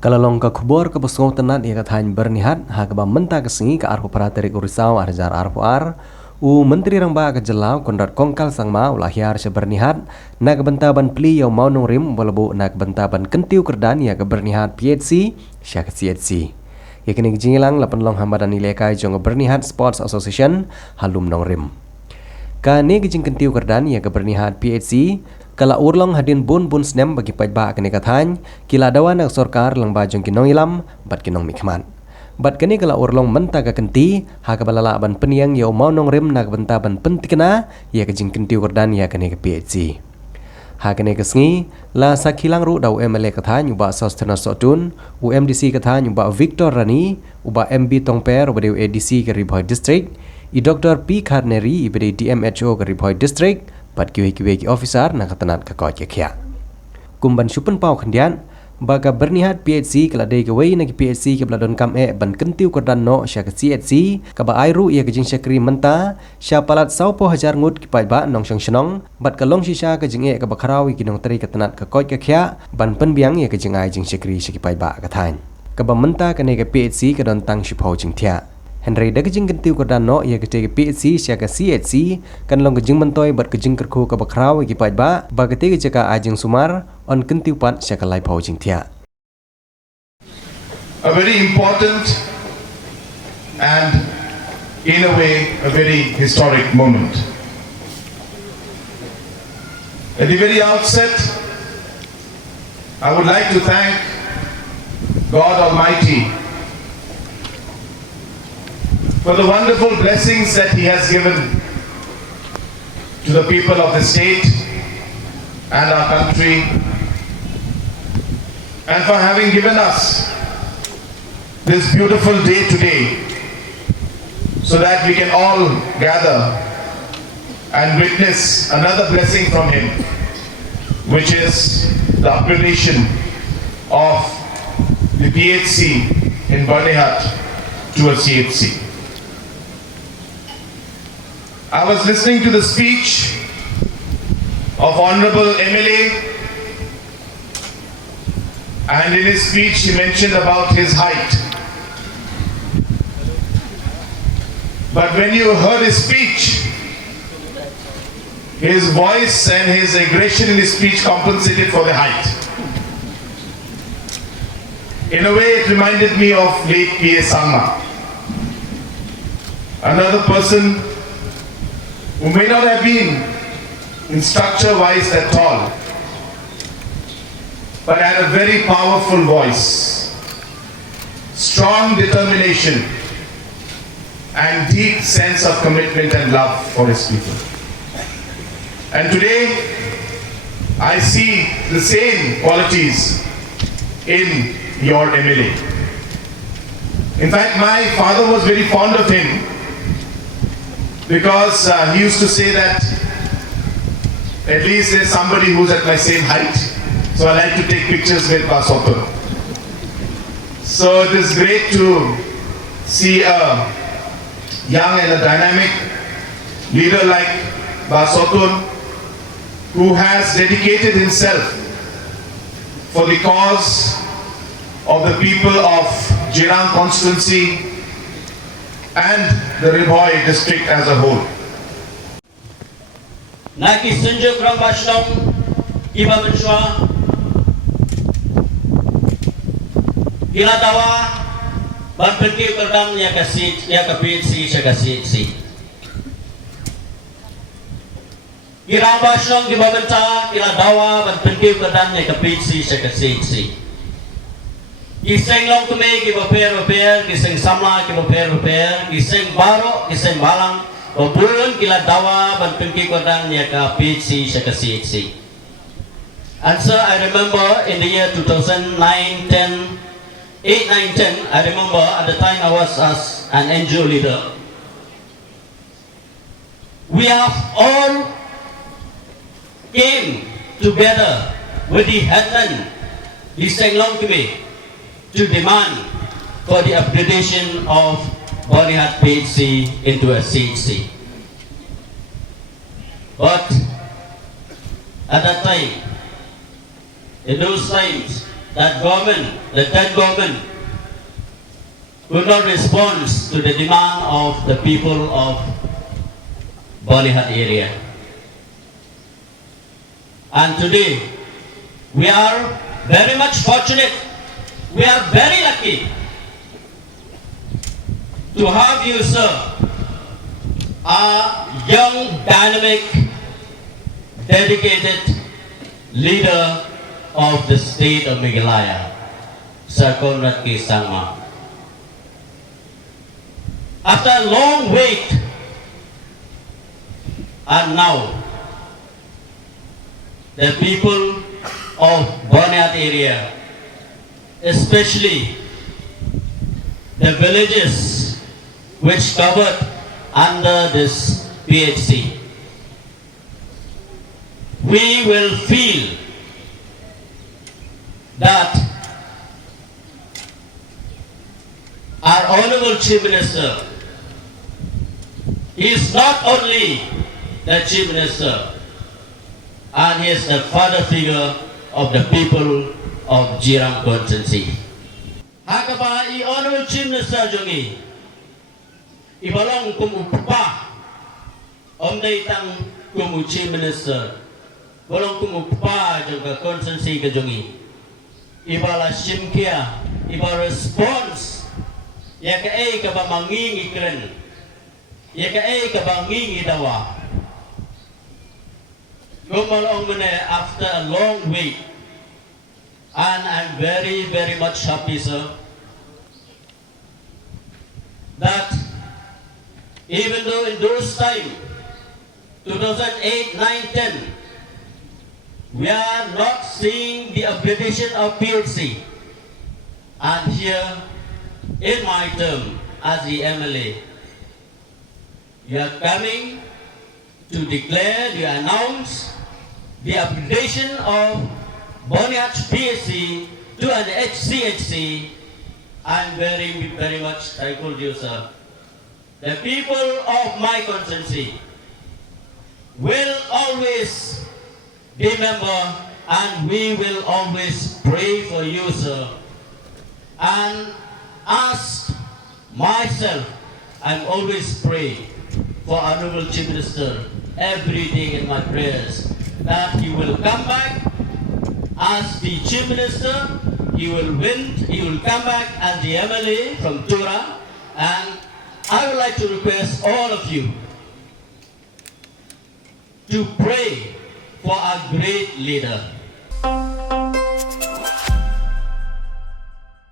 Kalalong ka kubor ka busngong tenat ia kathain Byrnihat ha ka ba menta ka sengi ka arpo parateri urisau arjar arpo Menteri Rangba ka jelau kondrat kongkal sangma ulah hiar se Byrnihat na ka bentaban pli yau maunong rim walabu na ka bentaban Kyntiew Kyrdan ia ka Byrnihat PHC sya ka CHC. Ia kini jingilang lapan long hambadan ilekai jong Byrnihat Sports Association halum nong rim. Ka ne gijing Kyntiew Kyrdan ia ka Byrnihat PHC kala urlong hadin bun snem bagi pajba kene kathan kila dawa nak sorkar lang bajong kinong ilam bat kinong mikman bat kene kala urlong menta ka kenti ha ka balala ban peniang yau maunong rim nak benta ban pentikna ya ka jing Kyntiew Kyrdan ya kene ka PHC ha kene ka sngi la sakilang ru dau MLA kathan uba sostena sotun UMDC kathan uba Victor Rani uba MB Tongper uba ADC ka Ribhoi District I Dr. P Karneri ibe DMHO ka Ribhoi District bat kiwi officer na katanat ka koi kya kumban supen pau khandian baga Byrnihat PHC kala dei kiwi na ki PHC ke bladon kam ban Kyntiew Kyrdan no sya ka CHC ka ba airu ia ka jing sakri menta sya palat 100,000 ngut ki pai ba nong sang senong bat kalong sisa ka jing ka ba kharawi ki nong tari katanat ka koi kya ban penbiang ia ka jing ai jing sakri sya ki pai ba ka thain ka ba menta ka ne ka PHC ka don tang shipho Jingthiah Henry dah kejing Kyntiew Kyrdan no ia kete PHC sya ka CHC kan long kejing mentoi bat kejing kerku ka bakraw ki pai ba kete jaka ajing sumar on Kyntiew pat sya ka lai phau Jingthiah. A very important and in a way a very historic moment. At the very outset, I would like to thank God Almighty for the wonderful blessings that He has given to the people of the state and our country, and for having given us this beautiful day today so that we can all gather and witness another blessing from Him, which is the upgradation of the PHC in Byrnihat to a CHC. I was listening to the speech of Honorable MLA, and in his speech he mentioned about his height. But when you heard his speech, his voice and his aggression in his speech compensated for the height. In a way, it reminded me of late P.A. Sangma, another person who may not have been in structure-wise that tall, but had a very powerful voice, strong determination, and deep sense of commitment and love for his people. And today, I see the same qualities in your MLA. In fact, my father was very fond of him because he used to say that at least there's somebody who's at my same height. So I like to take pictures with Basotun. So it is great to see a young and a dynamic leader like Basotun, who has dedicated himself for the cause of the people of Jirang constituency and the Ribhoi district as a whole. Naki sunjuk rang bashdong iba bensua gila tawa ban Kyntiew Kyrdan ya PHC sya ka CHC. Gila bashdong iba benca gila dawa ban Kyntiew Kyrdan ya ka PHC sya ka CHC. Giseng long kume ki baper giseng samla ki baper giseng baro giseng balang babulun kila dawa ban Kyntiew Kyrdan ya ka PHC sya ka CHC. And so I remember in the year 2009, 10, 8, 9, 10, I remember at the time I was as an NGO leader. We have all came together with the headman, Giseng long kume, to demand for the upgradation of Byrnihat PHC into a CHC. But at that time, in those times, that government, the then government, will not respond to the demand of the people of Byrnihat area. And today, we are very much fortunate, we are very lucky to have you, sir, a young, dynamic, dedicated leader of the state of Meghalaya, Sir Conrad K. Sangma. After a long wait, and now, the people of Byrnihat area, especially the villages which covered under this PHC, we will feel that our Honorable Chief Minister is not only the Chief Minister, and he is the father figure of the people of Jirang constituency. Hakaba I Honorable Chief Minister jongi ibalong kumupa omday tang kumu Chief Minister balong kumupa jong ka constituency ka jongi ibala simkia ibala response ya ka ay ka ba mangingi kren ya ka ay ka ba mangingi dawa gumalong muna after a long wait. And I'm very, very much happy, sir, that even though in those time, 2008, 9, 10, we are not seeing the upgradation of PHC. And here, in my term as the MLA, you are coming to declare, you announce the upgradation of Byrnihat PHC to an HCHC. I'm very, very much thankful to you, sir. The people of my constituency will always remember, and we will always pray for you, sir. And ask myself, I'm always praying for Honorable Chief Minister every day in my prayers that he will come back as the Chief Minister, he will win, he will come back as the MLA from Tura, and I would like to request all of you to pray for a great leader.